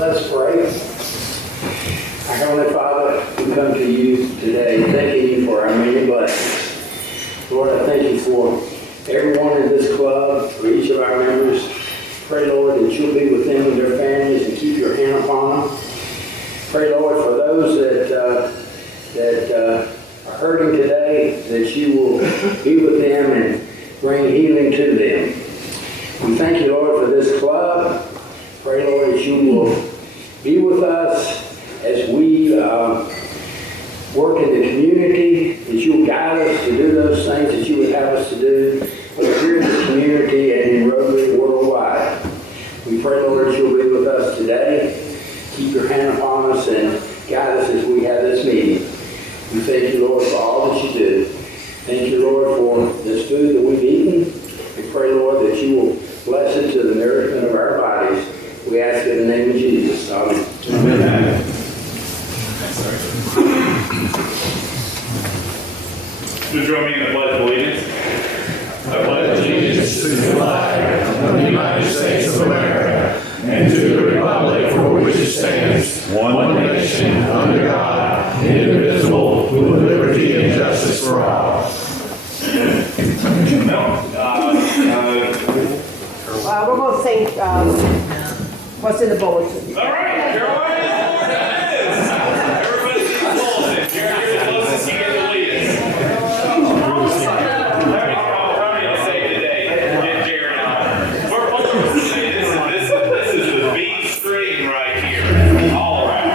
Let's pray. Our Heavenly Father, we come to you today thanking you for our many blessings. Lord, I thank you for everyone in this club, for each of our members. Pray, Lord, that you'll be with them and their families and keep your hand upon them. Pray, Lord, for those that are hurting today, that you will be with them and bring healing to them. We thank you, Lord, for this club. Pray, Lord, that you will be with us as we work in the community, that you will guide us to do those things that you would have us to do, both here in the community and in Rotary worldwide. We pray, Lord, that you'll be with us today. Keep your hand upon us and guide us as we have this meeting. We thank you, Lord, for all that you do. Thank you, Lord, for this food that we've eaten. We pray, Lord, that you will bless it to the nourishment of our bodies. We ask it in the name of Jesus. Amen. Amen. Would you join me in the Pledge of Allegiance? I pledge allegiance to the flag of the United States of America and to the republic for which it stands, one nation, under God, indivisible, with liberty and justice for all. We're going to sing what's in the bulletin. All right, Carolina is Lord, that is. Everybody see the bulletin. You're the closest you get to lead us. How many to say today? Get Jared out. We're both to say this is the B string right here, all around.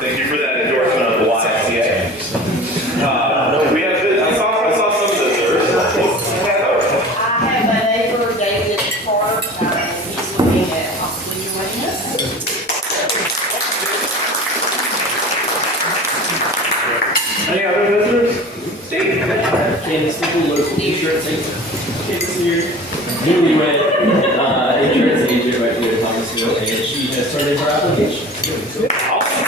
Thank you for that endorsement of the YMCA. I saw some visitors. I have my neighbor, David Clark, and he's looking at possibly joining us. Any other visitors? Steve. Candace Stickle, local insurance agent. Candace here, newlywed insurance agent right here in Thomasville, and she has started her application. Awesome.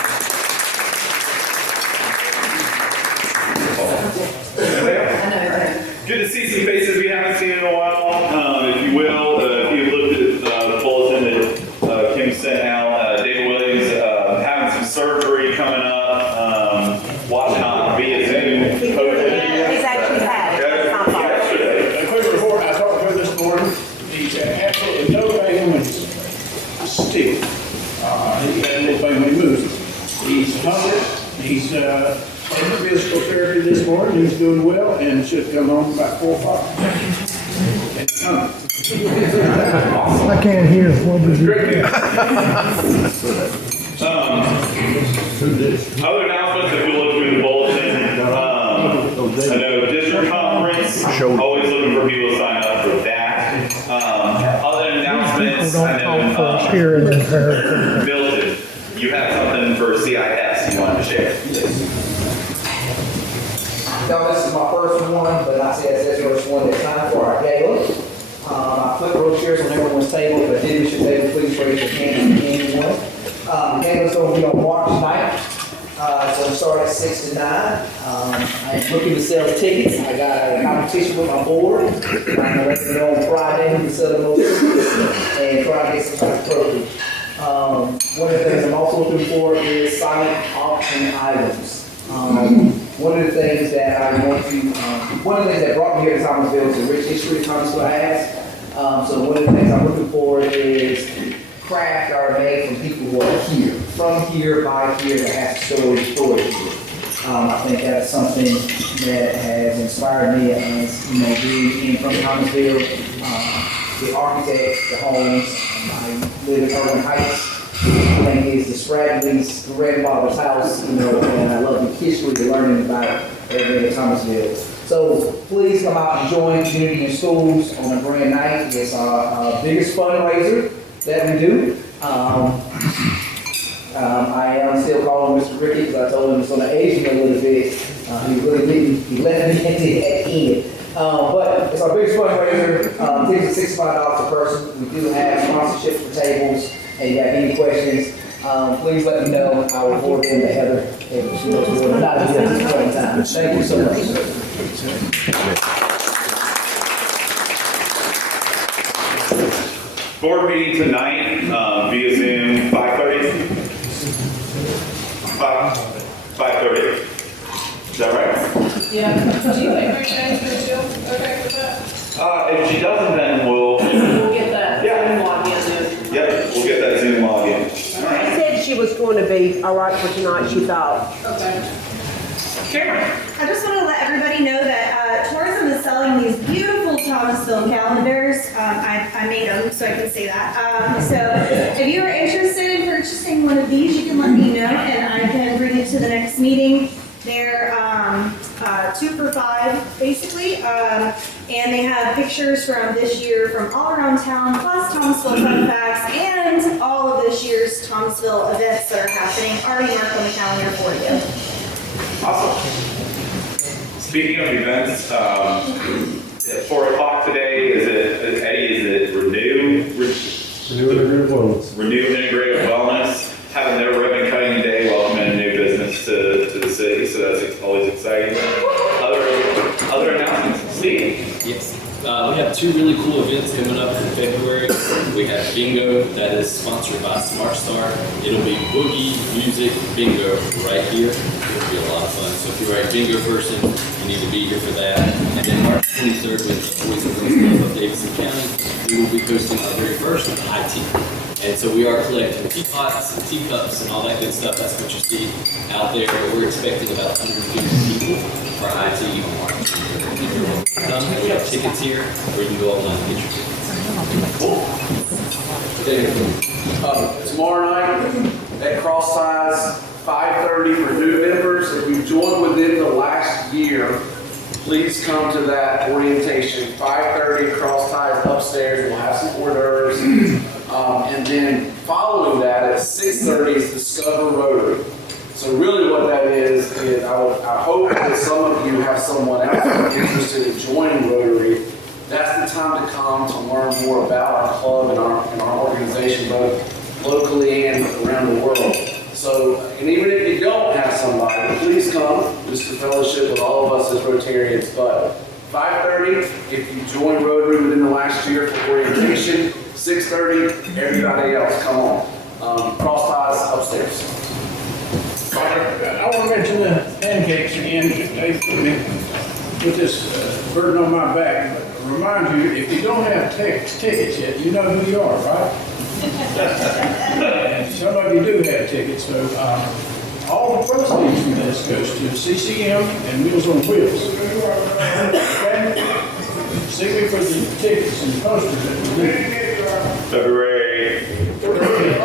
Good to see some faces we haven't seen in a while. If you will, if you looked at the bulletin that Kim sent out, David Williams having some surgery coming up, watching on via Zoom. He's actually had it. It's not far. A quick report, I talked to her this morning. He's absolutely no pain when he's still. He had a little pain when he moves. He's hungry. He's in physical therapy this morning. He's doing well and should come home about 4 o'clock. I can't hear. What did you? Other announcements, if we look through the bulletin, I know district conference, always looking for people to sign up for that. Other announcements, I know Here and there. Milton, you have something for CIS you wanted to share. Y'all, this is my first one, but I say it's the first one that's time for our gala. I put brochures on everyone's table. If I did miss your table, please raise your hand on anyone. Gala's going to be on March 9th. So we start at 6 to 9. I'm looking to sell tickets. I got a competition with my board. I'm going to let them know on Friday who can sell the most tickets and try to get some type of trophy. One of the things I'm also looking for is silent auction items. One of the things that I want to, one of the things that brought me here to Thomasville is the rich history Thomasville has. So one of the things I'm looking for is craft are made from people who are here, from here, by here, that have stories here. I think that's something that has inspired me as, you know, being in from Thomasville, the architects, the homes. I live in Urban Heights. I think it's the Spradley's grandfather's house, you know, and I love the history of learning about everything in Thomasville. So please come out and join Community in Schools on a grand night. It's our biggest fundraiser that we do. I am still calling Mr. Ricky because I told him it's going to age me a little bit. He really didn't, he let me at the end. But it's our biggest fundraiser. Tickets are $65 a person. We do have sponsorships for tables. And if you have any questions, please let me know. I will forward them to Heather. If she knows more than not at this point in time. Thank you so much. Board meeting tonight via Zoom, 5:30. 5:30. Is that right? Yeah. Do you think Mary Jane's gonna do okay with that? If she doesn't, then we'll Get that. Yeah. Login in. Yep, we'll get that Zoom login. She said she was going to be all right for tonight, she thought. Okay. Cameron. I just want to let everybody know that tourism is selling these beautiful Thomasville calendars. I made them, so I can say that. So if you are interested in purchasing one of these, you can let me know, and I can bring it to the next meeting. They're 2 for $5, basically, and they have pictures from this year from all around town, plus Thomasville fun facts, and all of this year's Thomasville events that are happening already marked on the calendar for you. Awesome. Speaking of events, at 4 o'clock today, Eddie, is it Renew Integrative Wellness, having their ribbon cutting day, welcoming a new business to the city, so that's always exciting. Other announcements, Steve? Yes. We have 2 really cool events coming up in February. We have bingo that is sponsored by Smart Start. It'll be boogie, music, bingo right here. It'll be a lot of fun. So if you're a bingo person, you need to be here for that. And then March 23rd with the Boys and Girls Club of Davidson County, we will be hosting our very first IT. And so we are collecting teapots and teacups and all that good stuff. That's what you see out there. But we're expecting about 150 people for IT on March 23rd. We have tickets here, or you can go online and get your tickets. Cool. Tomorrow night at Cross Ties, 5:30 for new members. If you joined within the last year, please come to that orientation. 5:30 Cross Ties upstairs. We'll have some hors d'oeuvres. And then following that at 6:30 is Discover Rotary. So really what that is I hope that some of you have someone else interested in joining Rotary. That's the time to come to learn more about our club and our organization, both locally and around the world. So, and even if you don't have somebody, please come, just to fellowship with all of us as Rotarians. But 5:30, if you join Rotary within the last year for orientation, 6:30, everybody else, come on. Cross Ties upstairs. I want to mention the pancakes again, with this burden on my back. But remind you, if you don't have tickets yet, you know who you are, right? And some of you do have tickets, so all the proceeds from this goes to CCM and Meals on Wheels. Okay? See me for the tickets and posters that we do. February 13th.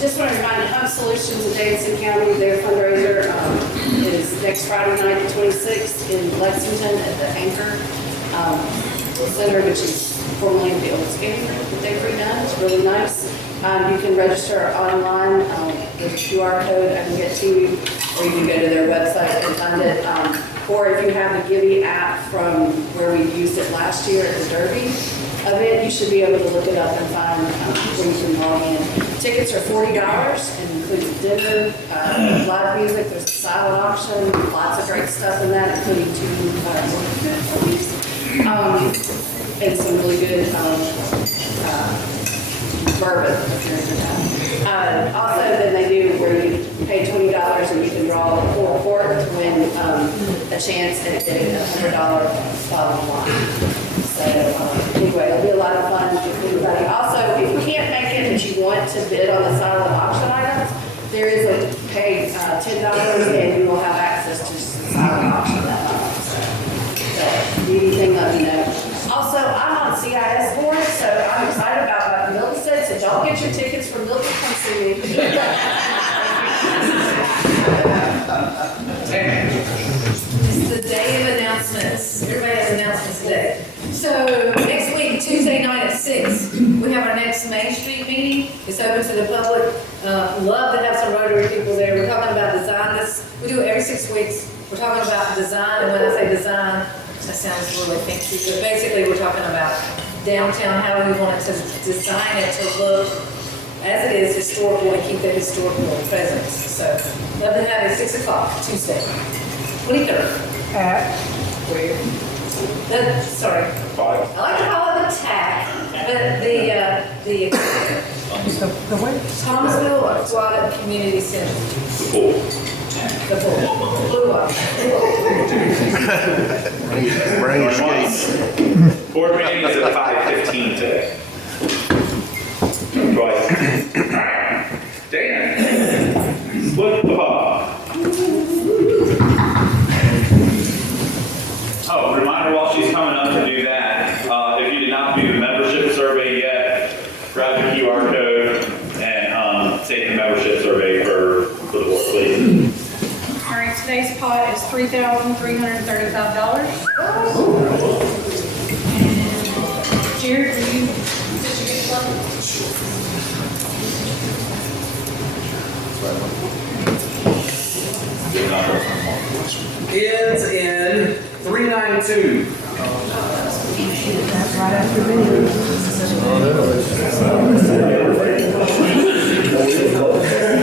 Just want to remind you, Hub Solutions of Davidson County, their fundraiser is next Friday night, the 26th, in Lexington at the Anchor Center, which is formerly the old skating rink that they've redone. It's really nice. You can register online. The QR code I can get to you or you can go to their website and find it. Or if you have the Gibby app from where we used it last year at the Derby event, you should be able to look it up and find where you can log in. Tickets are $40 and includes dinner, live music, there's a silent auction, lots of great stuff in that, including 2 movies. And some really good bourbon, if you're into that. Also, then they do where you pay $20 and you can draw a full quart to win a chance at getting a $100 bottle of wine. So anyway, it'll be a lot of fun for everybody. Also, if you can't make it but you want to bid on the silent auction items, there is a pay $10 and you will have access to the silent auction that month. So anything, let me know. Also, I'm on CIS board, so I'm excited about what Milton said, so don't get your tickets from Milton, come see me. It's the day of announcements. Everybody has announcements today. So next week, Tuesday night at 6, we have our next Main Street meeting. It's open to the public. Love to have some Rotary people there. We're talking about design. We do it every 6 weeks. We're talking about design, and when I say design, that sounds really fancy, but basically we're talking about downtown, how we want it to design it to look as it is historical and keep the historical presence. So love to have it 6 o'clock, Tuesday, 23rd. Where? Sorry. I like to call it the TAC, but the Thomasville Aquatic Community Center. The pool. Blue one. Board meeting is at 5:15 today. Twice. Dan. Split the pot. Oh, reminder while she's coming up to do that, if you did not do the membership survey yet, grab the QR code and take the membership survey for the board, please. All right, today's pot is $3,335. Jared, are you, did you get one? Ends in 392. That's right after video. A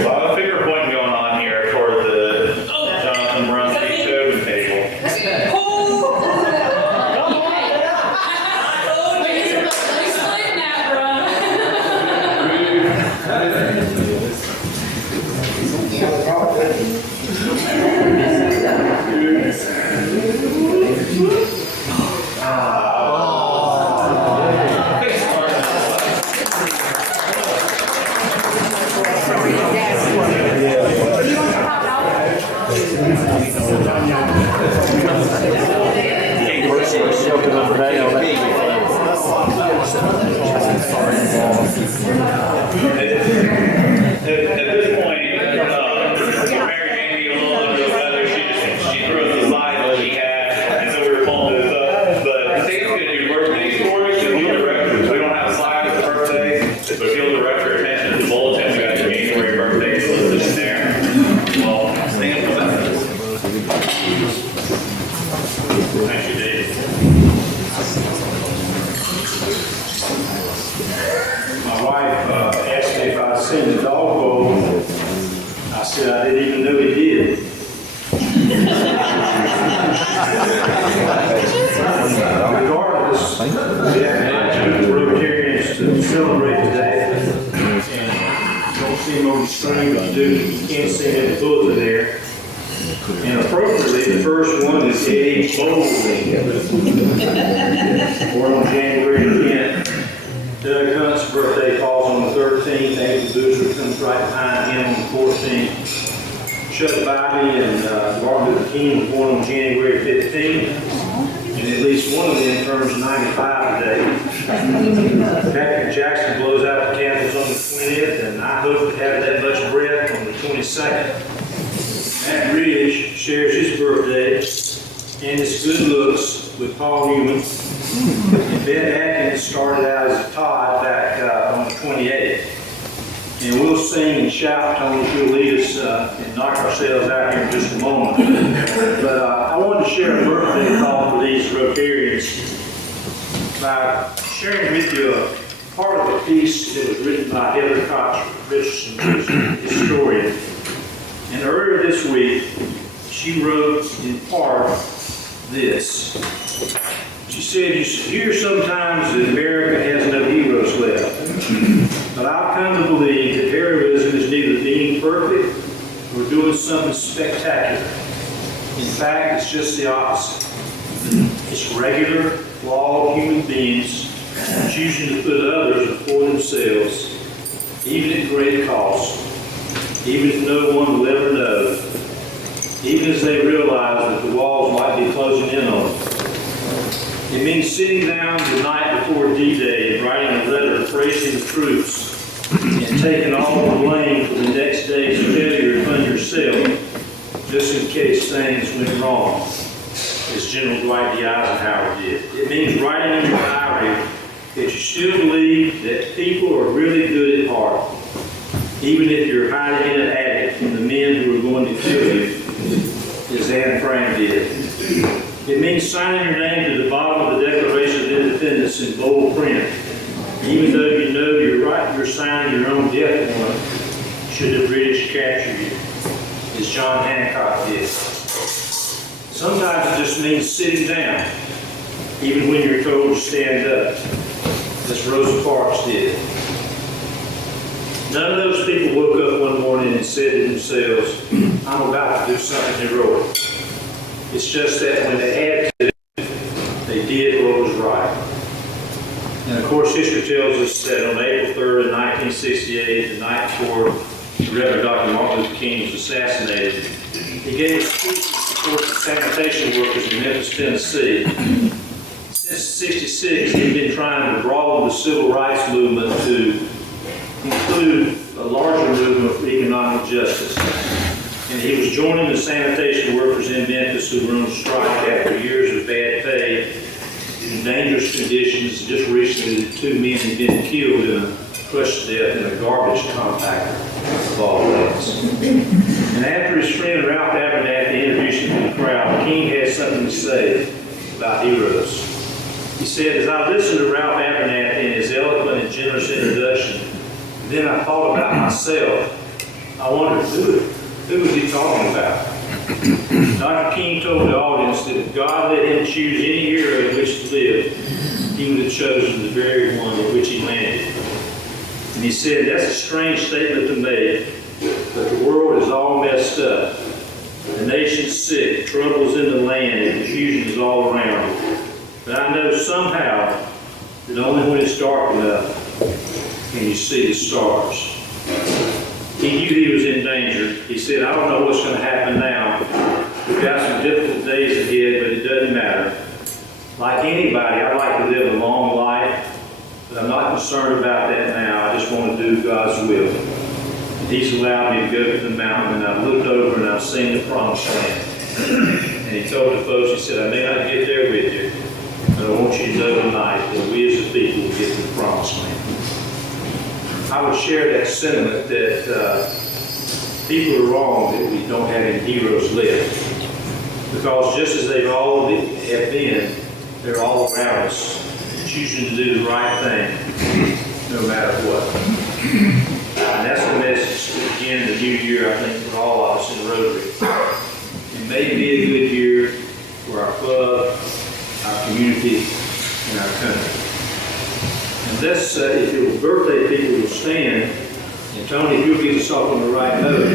lot of finger pointing going on here for the Jonathan Brunski Tobin table. At this point, Mary gave me a little under the weather. She threw us the slide that she had, and so we were pulling this up. But Dave's going to do birthday stories. So you'll direct, we don't have slides for birthdays, but if you'll direct your attention to the bulletin, we got your January birthdays listed in there. Well, stand up for that. Thank you, Dave. My wife asked me if I'd seen the dog bowl. I said I didn't even know he did. Regardless, we have two Rotarians to celebrate today. And you don't see them on the screen, but you can't see them in the bulletin there. And appropriately, the first one is Eddie Bowling. Born on January 10th. Doug Hunt's birthday falls on the 13th. Abel Booster comes right behind him on the 14th. Chuck Bobby and Martin Luther King was born on January 15th. And at least one of them turns 95 today. Patrick Jackson blows out the candles on the 20th, and I hope to have that much breath on the 22nd. Matt Ridge shares his birthday and his good looks with Paul Newman. And Ben Atkins started out as a Todd back on the 28th. And we'll sing and shout. Tony, she'll lead us and knock ourselves out here in just a moment. But I wanted to share a birthday thought for these Rotarians by sharing with you a part of a piece that was written by Heather Cox Richardson, who's a historian. And earlier this week, she wrote in part this. She said, "You hear sometimes that America has no heroes left. But I've come to believe that heroism is neither being perfect or doing something spectacular. In fact, it's just the opposite. It's regular, flawed human beings choosing to put others before themselves, even at great cost, even if no one will ever know, even as they realize that the walls might be closing in on them. It means sitting down the night before D-Day and writing a letter praising the troops and taking all the blame for the next day's failure upon yourself, just in case things went wrong, as General Dwight D. Eisenhower did. It means writing in your diary that you still believe that people are really good at heart, even if you're hiding in an attic from the men who are going to kill you, as Anne Frank did. It means signing your name to the bottom of the Declaration of Independence in bold print, even though you know you're signing your own death warrant should the British capture you, as John Hancock did. Sometimes it just means sitting down, even when you're told to stand up, as Rosa Parks did. None of those people woke up one morning and said to themselves, I'm about to do something heroic. It's just that when they had to, they did what was right. And of course, history tells us that on April 3rd, 1968, the night before the Reverend Dr. Martin Luther King was assassinated, he gave a speech to support the sanitation workers in Memphis, Tennessee. Since '66, he'd been trying to broaden the civil rights movement to include a larger movement for economic justice. And he was joining the sanitation workers in Memphis who were on strike after years of bad pay and dangerous conditions. Just recently, 2 men had been killed in a crushed to death in a garbage compactor of all things. And after his friend Ralph Abernathy introduced him to the crowd, King had something to say about heroes. He said, as I listened to Ralph Abernathy and his eloquent and generous introduction, then I thought about myself. I wondered, who was he talking about? Dr. King told the audience that if God let him choose any hero in which to live, he would have chosen the very one in which he landed. And he said, that's a strange statement to make, but the world is all messed up. The nation's sick, trouble's in the land, and confusion is all around. But I know somehow that only when it's dark enough can you see the stars. He knew he was in danger. He said, I don't know what's going to happen now. We've got some difficult days ahead, but it doesn't matter. Like anybody, I'd like to live a long life, but I'm not concerned about that now. I just want to do God's will. And He's allowed me to go to the mountain, and I've looked over and I've seen the promised land. And he told the folks, he said, I may not get there with you, but I want you to know tonight that we as a people will get to the promised land. I would share that sentiment that people are wrong that we don't have any heroes left. Because just as they've all have been, they're all around us, choosing to do the right thing, no matter what. And that's the message to begin the new year, I think, for all of us in Rotary. It may be a good year for our club, our community, and our country. And let's, if your birthday people will stand, and Tony, if you'll get us off on the right note,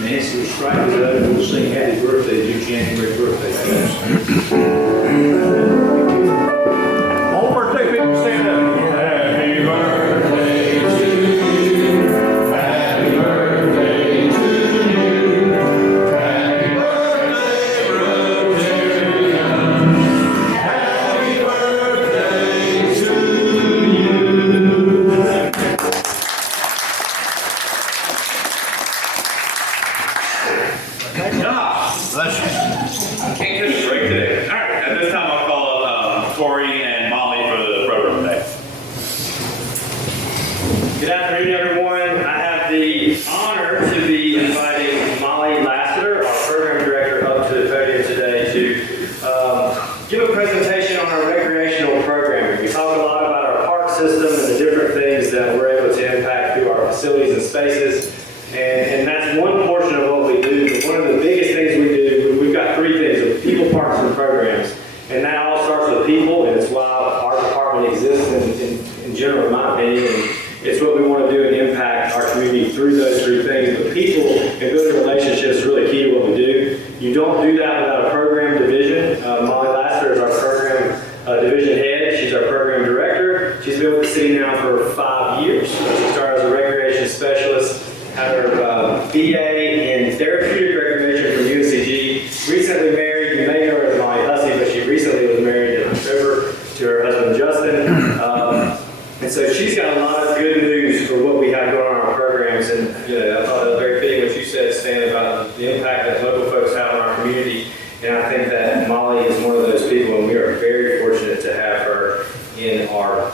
Nancy will strike it up, and we'll sing happy birthday to your January birthday folks. All birthday people stand up. Happy birthday to you. Happy birthday to you. Happy birthday, Rotarian. Happy birthday to you. I can't get a break today. All right, at this time I'll call up Tori and Molly for the program today. Good afternoon, everyone. I have do that without a program division. Molly Lasiter is our program division head. She's our program director. She's been with the city now for 5 years. She started as a recreation specialist, had her BA in therapeutic recreation from UNCG. Recently married, you may know her as Molly Hussey, but she recently was married in October to her husband Justin. And so she's got a lot of good news for what we have going on in our programs. And I thought it was very fitting what you said, Stan, about the impact that local folks have on our community. And I think that Molly is one of those people, and we are very fortunate to have her in our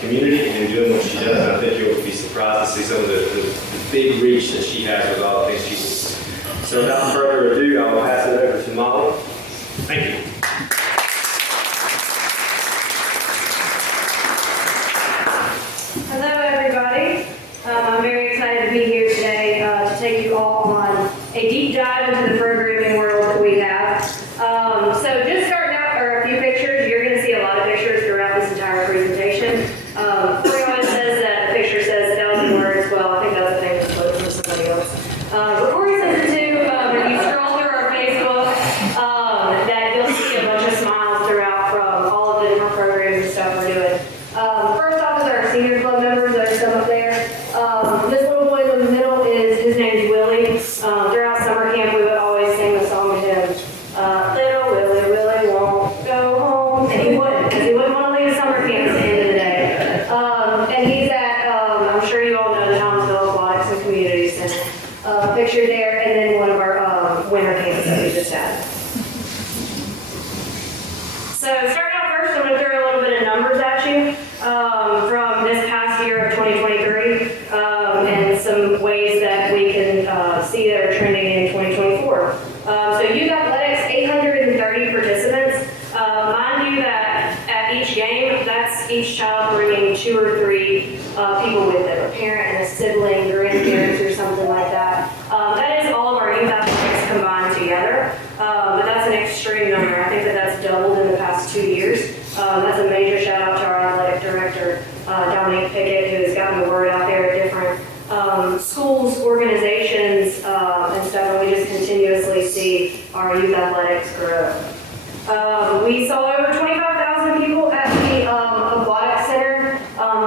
community and doing what she does. And I think you'll be surprised to see some of the big reach that she has with all the things she does. So without further ado, I will pass it over to Molly. Thank you. Hello, everybody. I'm very excited to be here today to take you all on a deep dive into the programming world that we have. So just starting out are a few pictures. You're going to see a lot of pictures throughout this entire presentation. Corey always says that a picture says 1,000 words. Well, I think that's a famous quote from somebody else. But Corey says it too. If you scroll through our Facebook, that you'll see a bunch of smiles throughout from all of the different programs and stuff we're doing. First off is our senior club members. There's some up there. This little boy in the middle his name's Willie. Throughout summer camp, we would always sing the song to him. Little Willie, Willie won't go home. And he wouldn't, because he wouldn't want to leave summer camp at the end of the day. And he's at, I'm sure you all know the Thomasville Aquatics and Community Center. Picture there, and then one of our winter camps that we just had. So starting out first, I'm going to throw a little bit of numbers at you from this past year of 2023 and some ways that we can see that are trending in 2024. So youth athletics, 830 participants. Mind you that at each game, that's each child bringing 2 or 3 people with them, a parent and a sibling, grandparents or something like that. That is all of our youth athletics combined together. But that's an extreme number. I think that's doubled in the past 2 years. That's a major shout out to our athletic director, Dominique Pickett, who has gotten the word out there at different schools, organizations, and stuff, and we just continuously see our youth athletics grow. We saw over 25,000 people at the Aquatic Center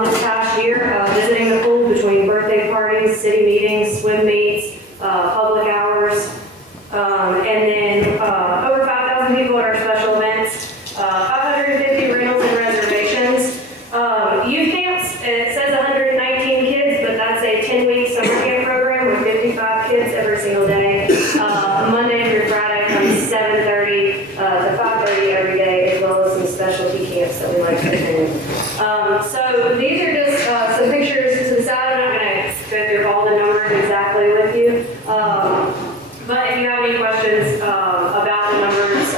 this past year, visiting the pool between birthday parties, city meetings, swim meets, public hours, and then over 5,000 people at our special events, 550 rentals and reservations. Youth camps, it says 119 kids, but that's a 10-week summer camp program with 55 kids every single day, Monday through Friday from 7:30 to 5:30 every day, as well as some specialty camps that we like to attend. So these are just some pictures to the side. I'm not going to go through all the numbers exactly with you, but if you have any questions about the numbers,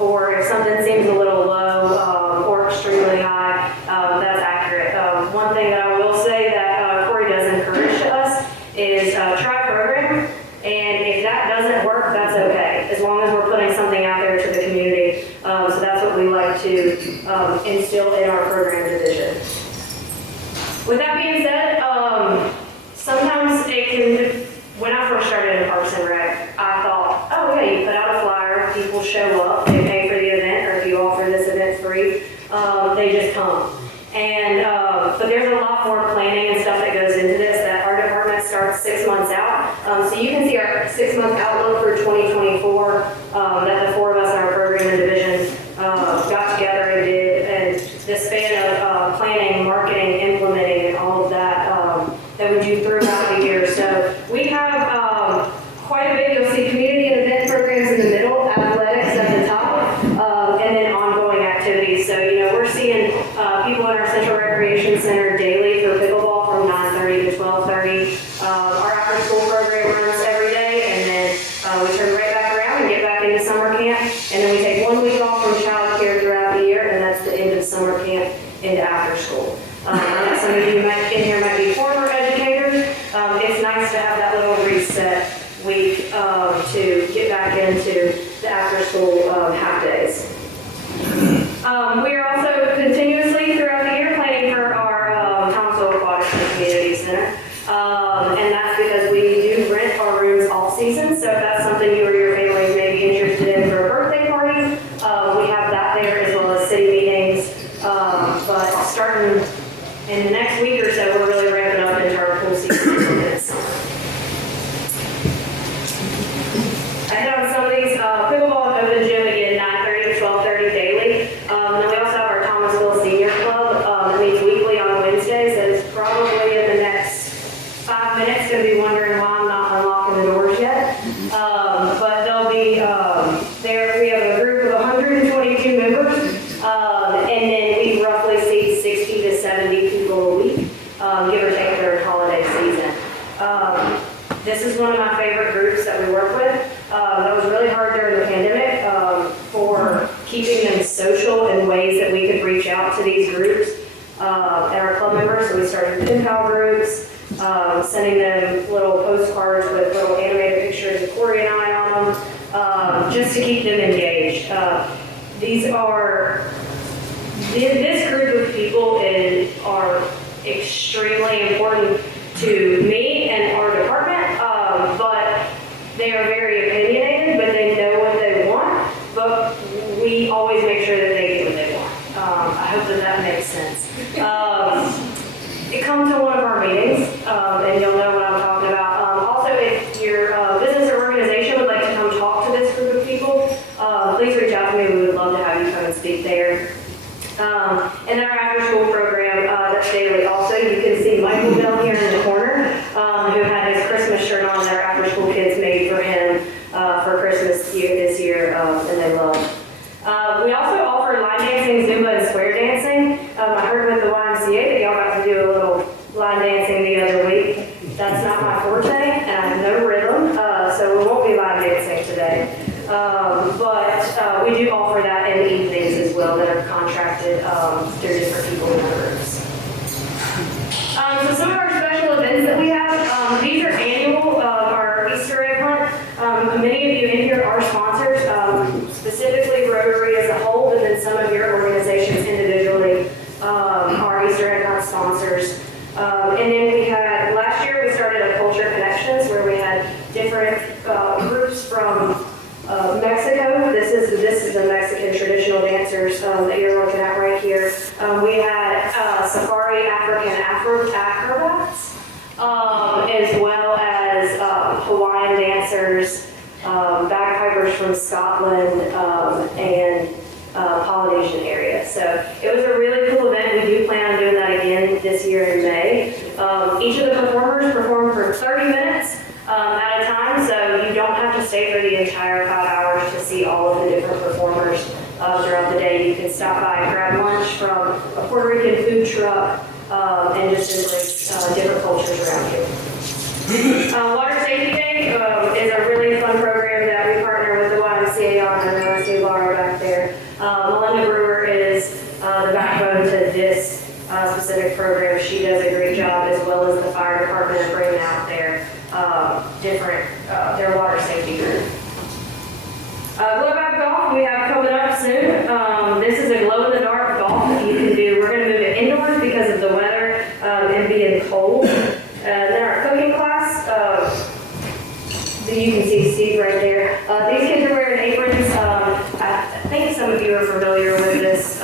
or if something seems a little low or extremely high, that's accurate. One thing that I will say that Corey does encourage to us is try program, and if that doesn't work, that's okay, as long as we're putting something out there to the community. So that's what we like to instill in our program division. With that being said, sometimes it can, when I first started in Parks and Rec, I thought, oh yeah, you put out a flyer, people show up, they pay for the event, or if you offer this event free, they just come. And but there's a lot more planning and stuff that goes into this. That our department starts 6 months out. So you can see our 6-month outlook for 2024 that the 4 of us in our program and division got together and did, and the span of planning, marketing, implementing, and all of that that we do throughout the year. So we have quite a bit. You'll see community and event programs in the middle, athletics at the top, and then ongoing activities. So, we're seeing people in our Central Recreation Center daily for pickleball from 9:30 to 12:30. Our after school program runs every day, and then we turn right back around and get back into summer camp. And then we take 1 week off from child care throughout the year, and that's the end of summer camp into after school. Some of you in here might be former educators. It's nice to have that little reset week to get back into the after school half days. We are also continuously throughout the year planning for our Thomasville Aquatics and Community Center. And that's because we do rent our rooms all season. So if that's something you or your families may be interested we have a group of 122 members, and then we roughly see 60 to 70 people a week, give or take during holiday season. This is one of my favorite groups that we work with. That was really hard during the pandemic for keeping them social in ways that we could reach out to these groups and our club members. So we started pen pal groups, sending them little postcards with little animated pictures of Corey and I on them, just to keep them engaged. This group of people are extremely important to me and our department, but they are very opinionated, but they know what they want, but we always make sure that they get what they want. I hope that makes sense. Come to one of our meetings, and you'll know what I'm talking about. Also, if your business or organization would like to come talk to this group of people, please reach out to me. We would love to have you come and speak there. And our after-school program, that's daily also. You can see Michael down here in the corner, who had his Christmas shirt on that our after-school kids made for him for Christmas this year, and they love. We also offer line dancing, Zumba, and square dancing. I heard with the YMCA that y'all got to do a little line dancing the other week. That's not my forte, and I have no rhythm, so we won't be line dancing today. But we do offer that in the evenings as well that are contracted through different people in the groups. So some of our special events that we have, these are annual, our Easter egg hunt. Many of you in here are sponsors, specifically Rotary as a whole, but then some of your organizations individually are Easter egg hunt sponsors. And then we had, last year we started a Culture Connections where we had different groups from Mexico. This is the Mexican traditional dancers that you're looking at right here. We had Safari African acrobats, as well as Hawaiian dancers, bagpipers from Scotland, and Polynesian area. So it was a really cool event. We do plan on doing that again this year in May. Each of the performers perform for 30 minutes at a time, so you don't have to stay for the entire 5 hours to see all of the different performers throughout the day. You can stop by and grab lunch from a Puerto Rican food truck and just embrace different cultures around you. Water Safety Day is a really fun program that we partner with the YMCA on, and I see Laura back there. Melinda Brewer is the backbone to this specific program. She does a great job, as well as the fire department, of bringing out their water safety group. Glow Bag Golf we have coming up soon. This is a glow-in-the-dark golf that you can do. We're going to move it indoors because of the weather and being cold. Then our cooking class, you can see Steve right there. These kids are wearing aprons. I think some of you are familiar with this,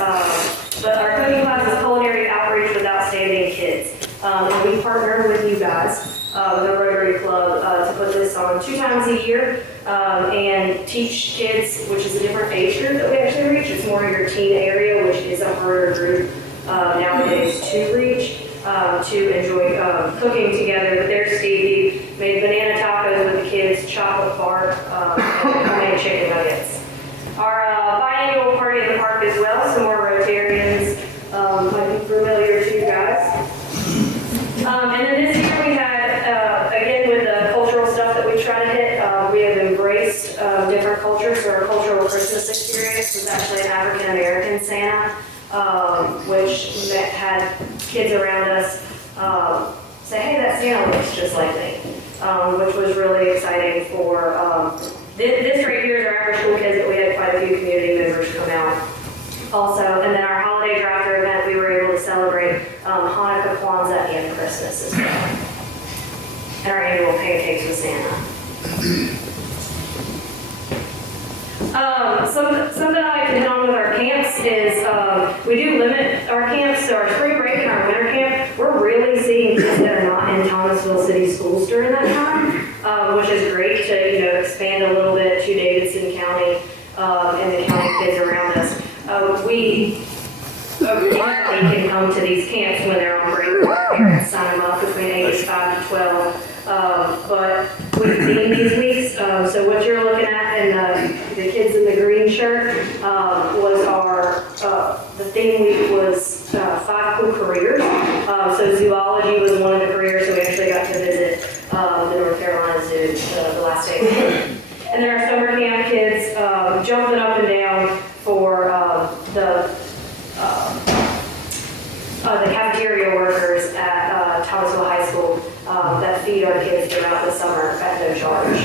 but our cooking class is Culinary Outreach with Outstanding Kids. And we partner with you guys, with the Rotary Club, to put this on 2 times a year and teach kids, which is a different age group that we actually reach. It's more your teen area, which is a harder group nowadays to reach. To enjoy cooking together. But there's Stevie, made banana tacos with the kids, chocolate bar, and homemade chicken nuggets. Our biannual party in the park as well, some more Rotarians might be familiar to you guys. And then this year we had, again with the cultural stuff that we try to hit, we have embraced different cultures. So our cultural Christmas experience was actually an African American Santa. Which had kids around us say, hey, that Santa looks just like me, which was really exciting for this right here is our after school kids, but we had quite a few community members come out also. And then our holiday drafter event, we were able to celebrate Hanukkah, Kwanzaa, and Christmas as well. And our annual pancakes with Santa. Something I like to hit on with our camps is we do limit our camps. So our spring break and our winter camp, we're really seeing kids that are not in Thomasville City Schools during that time, which is great to expand a little bit to Davidson County and the county kids around us. Anybody can come to these camps when they're on break. Parents sign them up between ages 5 to 12. But we theme these weeks. So what you're looking at and the kids in the green shirt was our, the theme week was 5 cool careers. So zoology was one of the careers, so we actually got to visit the North Carolina Zoo the last day. And then our summer camp kids jumping up and down for the cafeteria workers at Thomasville High School that feed our kids throughout the summer at no charge.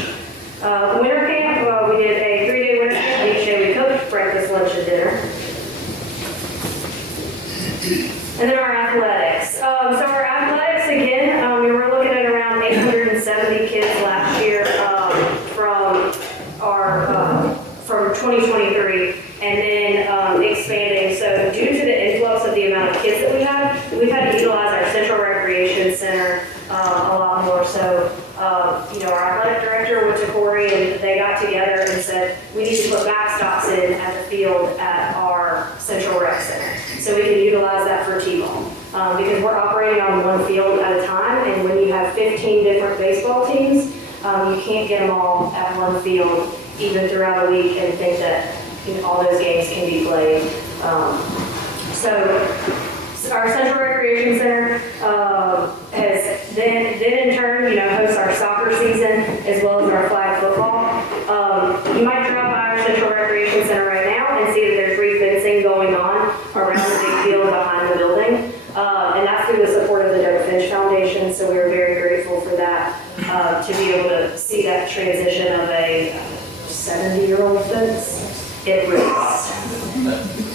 Winter camp, we did a 3-day winter camp. Each day we cooked breakfast, lunch, and dinner. And then our athletics. So our athletics, again, we were looking at around 870 kids last year from 2023, and then expanding. So due to the influx of the amount of kids that we've had to utilize our Central Recreation Center a lot more. So, our athletic director went to Corey, and they got together and said, we need to put backstops in at the field at our Central Rec Center, so we can utilize that for T-ball. Because we're operating on one field at a time, and when you have 15 different baseball teams, you can't get them all at one field, even throughout a week, and think that all those games can be played. So our Central Recreation Center has then in turn, hosts our soccer season as well as our flag football. You might drop by our Central Recreation Center right now and see that there's re-fencing going on around the big field behind the building. And that's through the support of the Doug Finch Foundation, so we're very grateful for that, to be able to see that transition of a 70-year-old fence. It was.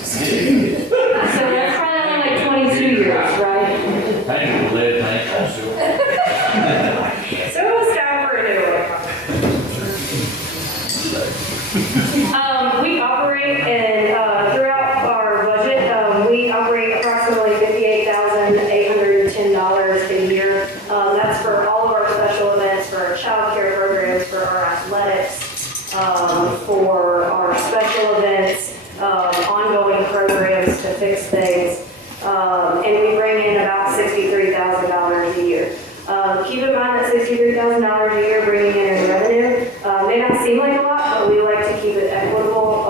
So that's probably like 22 years, right? Paint with lead paint also. So it was time for a new one. We operate and throughout our budget, we operate approximately $58,810 a year. That's for all of our special events, for our child care programs, for our athletics, for our special events, ongoing programs to fix things, and we bring in about $63,000 a year. Keep in mind that $63,000 a year bringing in revenue may not seem like a lot, but we like to keep it equitable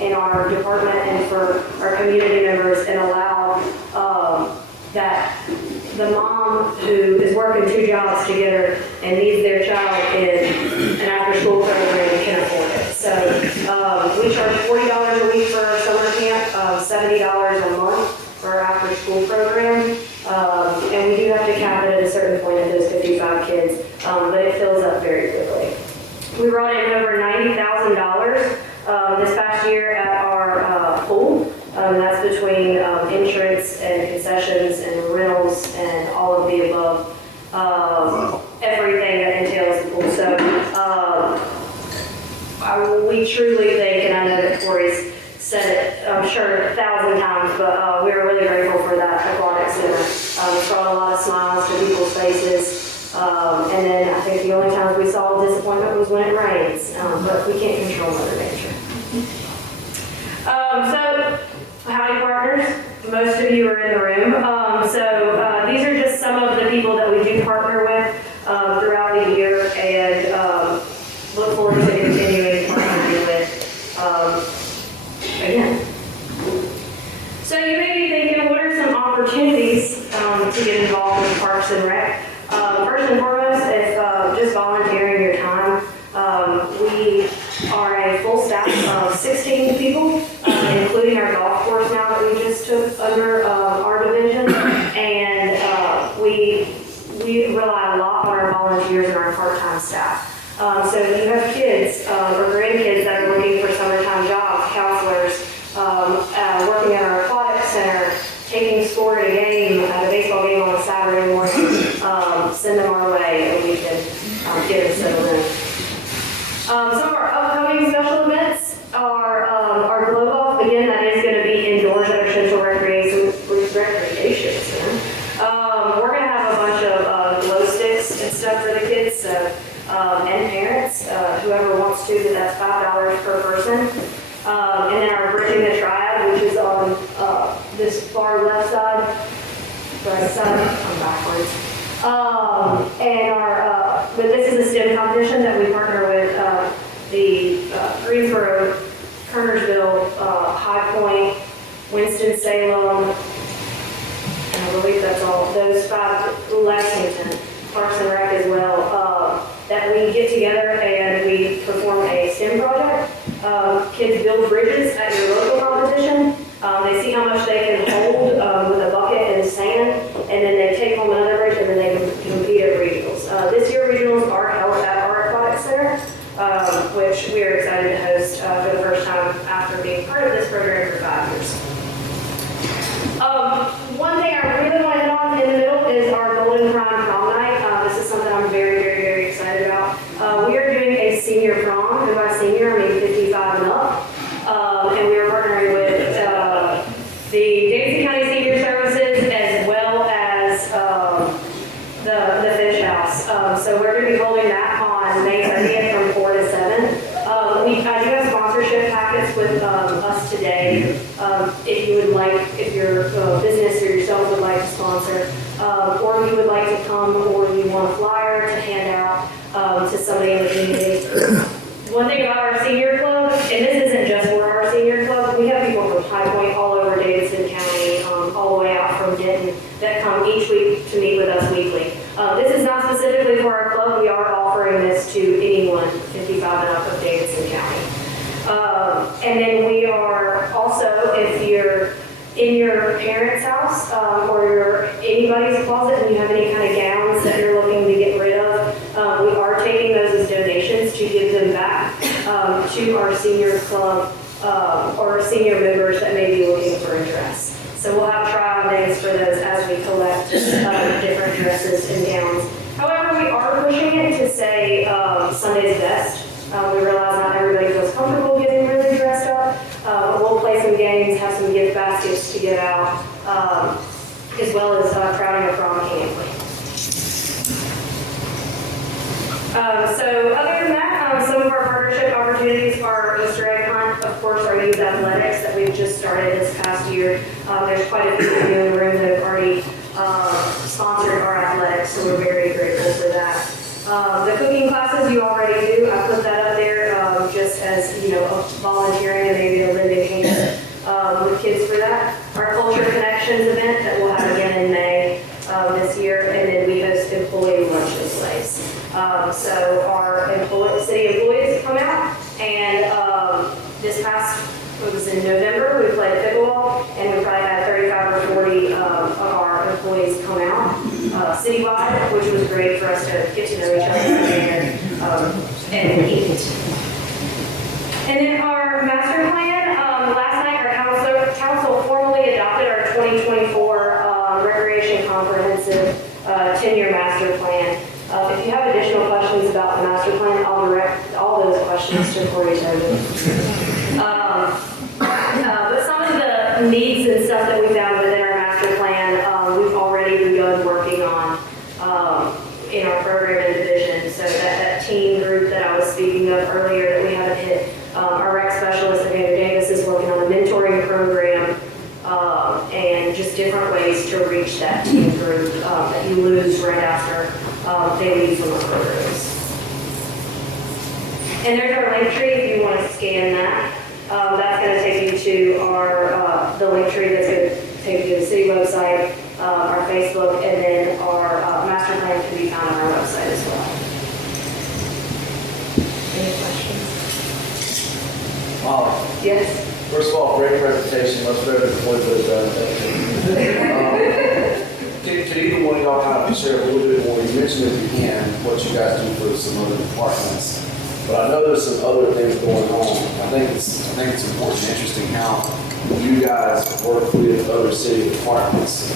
in our department and for our community members, and allow that the mom who is working 2 jobs to get her and needs their child in an after-school program can afford it. So we charge $40 a week for our summer camp, $70 a month for our after-school program, and we do have to cap it at a certain point at those 55 kids, but it fills up very quickly. We brought in over $90,000 this past year at our pool. That's between insurance and concessions and rentals and all of the above, everything that entails the pool. So we truly think, and I know that Corey's said it, I'm sure 1,000 times, but we're really grateful for that aquatic center. It's brought a lot of smiles to people's faces. And then I think the only times we saw disappointment was when it rains, but we can't control Mother Nature. So, howdy partners, most of you are in the room. So these are just some of the people that we do partner with throughout the year, and look forward to continuing partnering with again. So you may be thinking, what are some opportunities to get involved in Parks and Rec? First and foremost, if just volunteering your time. We are a full staff of 16 people, including our golf course now that we just took under our division, and we rely a lot on our volunteers and our part-time staff. So if you have kids or grandkids that are looking for summertime jobs, counselors, working at our aquatic center, taking score at a game, at a baseball game on a Saturday morning, send them our way and we can get them settled in. Some of our upcoming special events are our glow off. Again, that is going to be indoors at our Central Recreation Center. We're going to have a bunch of glow sticks and stuff for the kids, so, and parents, whoever wants to, that's $5 per person. And then our Bridging the Triad, which is on this far left side, right side, I'm backwards. And our, but this is a STEM competition that we partner with the Greensboro, Kernersville, High Point, Winston-Salem, and I believe that's all, those 5, Lexington, Parks and Rec as well, that we get together and we perform a STEM project. Kids build bridges at your local competition. They see how much they can hold with a bucket and sand, and then they take home another bridge and then they compete at regionals. This year regionals are held at our aquatic center, which we are excited to host for the first time after being part of this program for 5 years. One thing I really want to hit on in the middle is our Golden Prime Prom Night. This is something I'm very, very, very excited about. We are doing a senior prom, and by senior I mean 55 and up. And we are partnering with the Davidson County Senior Services as well as the Fish House. So we're going to be holding that on May 30th from 4 to 7. I do have sponsorship packets with us today. If you would like, if your business or yourself would like to sponsor, or you would like to come, or you want a flyer to hand out to somebody in the community. One thing about our senior club, and this isn't just for our senior club, we have people from High Point all over Davidson County, all the way out from Denton, that come each week to meet with us weekly. This is not specifically for our club. We are offering this to anyone 55 and up of Davidson County. And then we are also, if you're in your parents' house or you're anybody's closet and you have any kind of gowns that you're looking to get rid of, we are taking those as donations to give them back to our senior club or senior members that may be looking for a dress. So we'll have try-on days for those as we collect different dresses and gowns. However, we are pushing it to say Sunday's best. We realize not everybody feels comfortable getting really dressed up. We'll play some games, have some gift baskets to give out, as well as crowding a prom camp. So other than that, some of our partnership opportunities are Easter egg hunt, of course, our youth athletics that we've just started this past year. There's quite a few of you in the room that have already sponsored our athletics, so we're very grateful for that. The cooking classes you already do, I put that up there just as, you know, volunteering and maybe a living hand with kids for that. Our Culture Connections event that we'll have again in May this year, and then we host employee lunch and plays. So our city employees come out, and this past, it was in November, we played pickleball, and we probably had 35 or 40 of our employees come out citywide, which was great for us to get to know each other and eat. And then our master plan, last night our council formally adopted our 2024 Recreation Comprehensive 10-year master plan. If you have additional questions about the master plan, I'll direct all those questions to Corey Tobin. But some of the needs and stuff that we found within our master plan, we've already begun working on in our program and division. So that team group that I was speaking of earlier that we haven't hit, our rec specialist, Amanda Davis, is working on a mentoring program and just different ways to reach that team group that you lose right after they leave from the programs. And there's our link tree if you want to scan that. That's going to take you to our the link tree that's going to take you to the city website, our Facebook, and then our master plan can be found on our website as well. Any questions? Yes. First of all, great presentation, much better than what was done. Can either one of y'all kind of share a little bit more? You mentioned if you can what you guys do for some other departments, but I know there's some other things going on. I think it's important and interesting how you guys work with other city departments.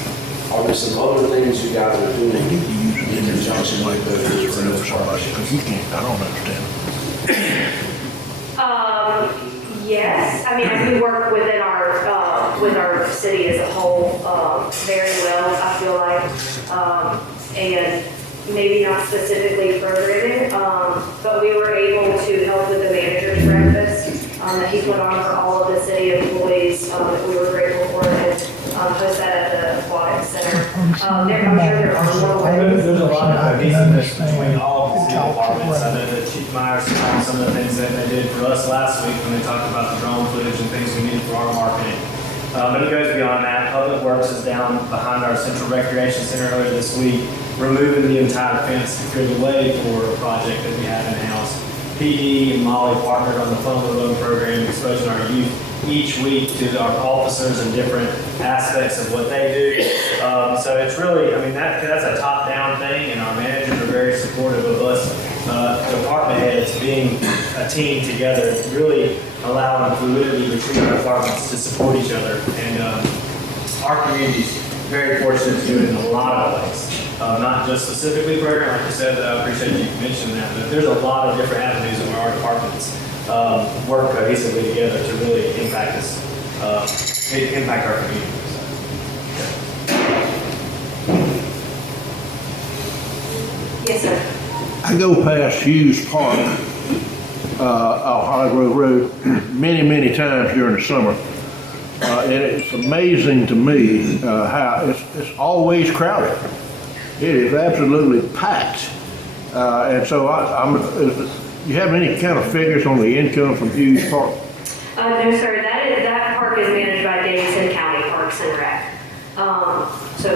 Are there some other things you guys are doing in conjunction with those city departments? Because you can't, I don't understand. Yes, I mean, we work within our city as a whole very well, I feel like, and maybe not specifically programming, but we were able to help with the manager's breakfast that he put on for all of the city employees that we were grateful for, and host that at the aquatic center. I'm sure there are more ways. There's a lot of cohesiveness between all of the departments. I know that Chief Myers talked some of the things that they did for us last week when they talked about the drone footage and things we needed for our marketing. But it goes beyond that. Public Works is down behind our Central Recreation Center earlier this week, removing the entire fence to clear the way for a project that we have in-house. PD and Molly partnered on the Fun with Loan program, exposing our youth each week to our officers and different aspects of what they do. So it's really, I mean, that's a top-down thing, and our managers are very supportive of us, department heads being a team together, really allowing fluidity between our departments to support each other. And our community's very fortunate to do it in a lot of ways. Not just specifically program, like you said, I appreciate you mentioning that, but there's a lot of different avenues where our departments work cohesively together to really impact us, impact our community. Yes, sir. I go past Hughes Park, off Hollywood Road, many times during the summer. And it's amazing to me how it's always crowded. It is absolutely packed. And so you have any kind of figures on the income from Hughes Park? No, sir, that park is managed by Davidson County Parks and Rec. So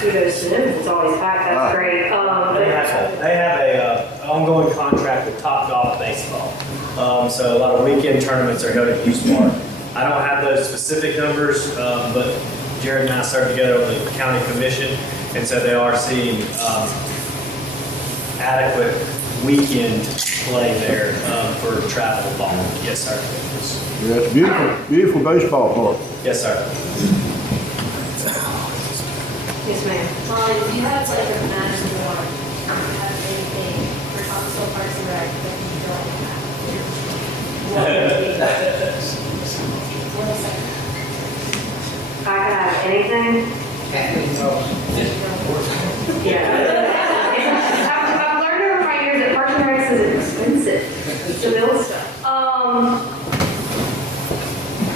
kudos to them, it's always packed, that's great. They have a ongoing contract with Top Golf Baseball. So a lot of weekend tournaments are held at Hughes Park. I don't have those specific numbers, but Jared and I serve together on the county commission, and so they are seeing adequate weekend play there for travel ball. Yes, sir. Yeah, it's beautiful baseball park. Yes, sir. Yes, ma'am. Molly, if you had like a magic wand, have anything for Thomasville Parks and Rec that you feel like you have? What would it be? What is that? If I could have anything, yeah. I've learned over my years that Parks and Rec is expensive to build stuff.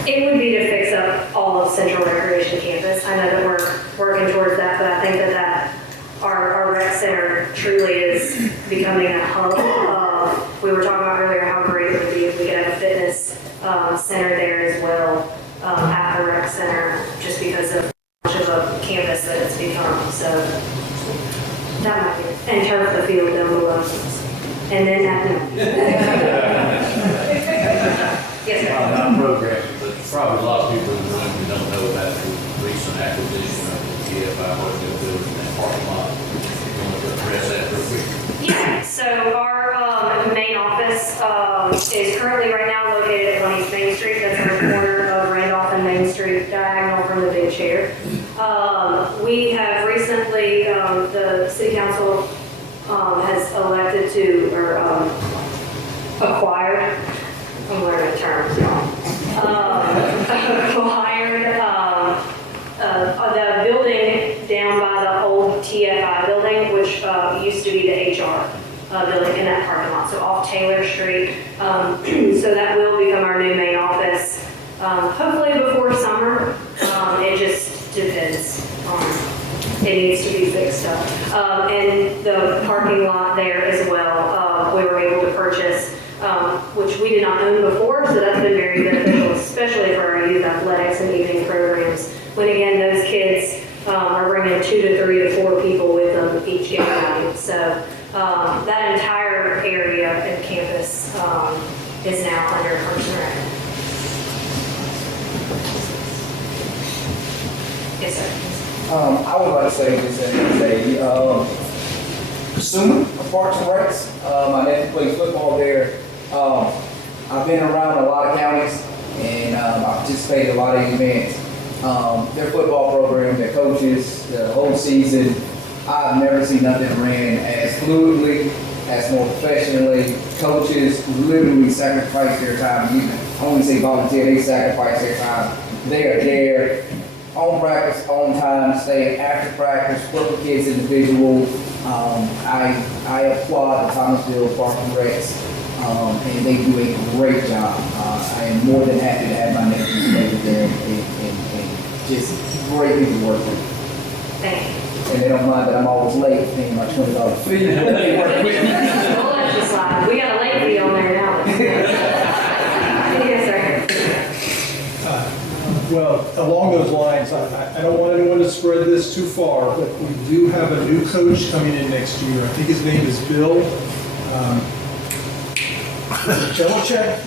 It would be to fix up all of Central Recreation Campus. I know that we're working towards that, but I think that our rec center truly is becoming a hub. We were talking about earlier how great it would be if we could have a fitness center there as well at the rec center, just because of much of a campus that it's become. So that might be, and turf the field down below. And then that. Yes, sir. Not programming, but probably a lot of people in the room who don't know about the recent acquisition of the GFI, what they're doing in that parking lot. You want to address that real quick? Yeah, so our main office is currently right now located on East Main Street. That's on the corner of Randolph and Main Street, diagonal from the Big Chair. We have recently, the city council has elected to, or acquired, I'm learning terms, y'all. Acquired the building down by the old TFI building, which used to be the HR building in that parking lot, so off Taylor Street. So that will become our new main office, hopefully before summer. It just depends on, it needs to be fixed up. And the parking lot there as well, we were able to purchase, which we did not own before, so that's been very beneficial, especially for our youth athletics and evening programs. When again, those kids are bringing 2 to 3 to 4 people with them each game night. So that entire area and campus is now under Parks and Rec. Yes, sir. I would like to say this as a consumer of Parks and Recs. My nephew plays football there. I've been around a lot of counties and I participated in a lot of events. Their football program, their coaches, the whole season, I've never seen nothing ran as fluidly, as more professionally. Coaches literally sacrifice their time. I wouldn't say volunteer, they sacrifice their time. They are there on practice, on time, stay after practice, work with kids individual. I applaud the Thomasville Parks and Recs, and they do a great job. I am more than happy to have my nephews over there and just great people to work with. Thank you. And they don't mind that I'm always late, paying my $20 fee. We'll let you slide. We got a late fee on there now. Yes, sir. Well, along those lines, I don't want anyone to spread this too far, but we do have a new coach coming in next year. I think his name is Bill. Belichick?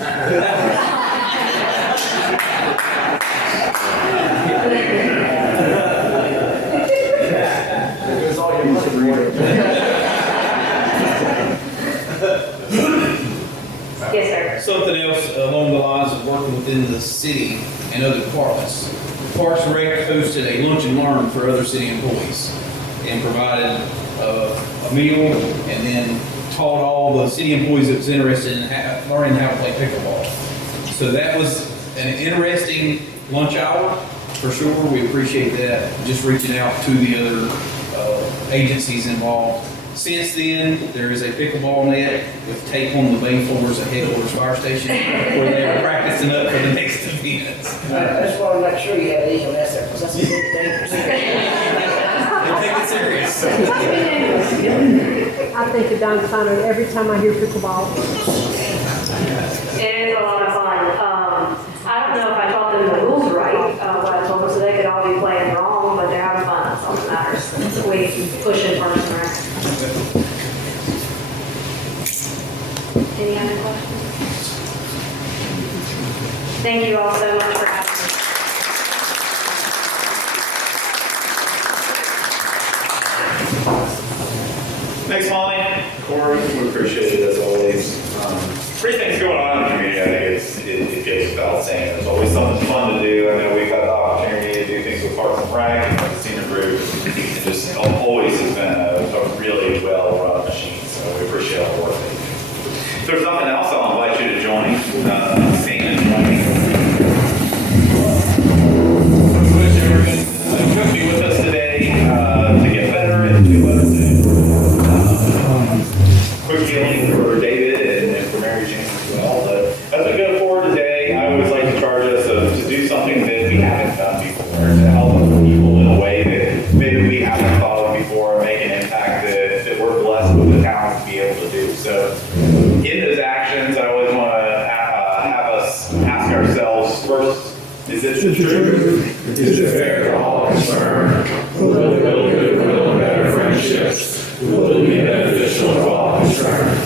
Yes, sir. Something else along the lines of working within the city and other departments. Parks and Rec hosted a lunch and learn for other city employees and provided a meal and then taught all the city employees that was interested in learning how to play pickleball. So that was an interesting lunch hour for sure. We appreciate that. Just reaching out to the other agencies involved. Since then, there is a pickleball net with tape on the main floors of headquarters fire station where they are practicing up for the next events. I just want to make sure you have the EMS there, because that's a big dangerous. They take it serious. I think of Don Connor every time I hear pickleball. It is a lot of fun. I don't know if I taught them the rules right, what I told them, so they could all be playing wrong, but they're having fun, that's all that matters. We push it first and right. Any other questions? Thank you all so much for having me. Thanks, Molly. Corey, we appreciate it as always. Great things going on in the community. I think it goes without saying. There's always something fun to do. I know we've had the opportunity to do things with Parks and Rec and with the senior group. It just always has been a really well-run machine. So we appreciate all the work that you do. If there's nothing else, I'll invite you to join Sam and join could be with us today to get better and do better things. Quick healing for David and for Mary Jane as well. But as we go forward today, I always like to charge us to do something that we haven't done before, to help other people in a way that maybe we haven't thought of before, make an impact that we're blessed with the talent to be able to do. So in those actions, I always want to have us ask ourselves first, is it the truth? Is it fair to all concerned? Will it build goodwill and better friendships? Will it be beneficial to all concerned?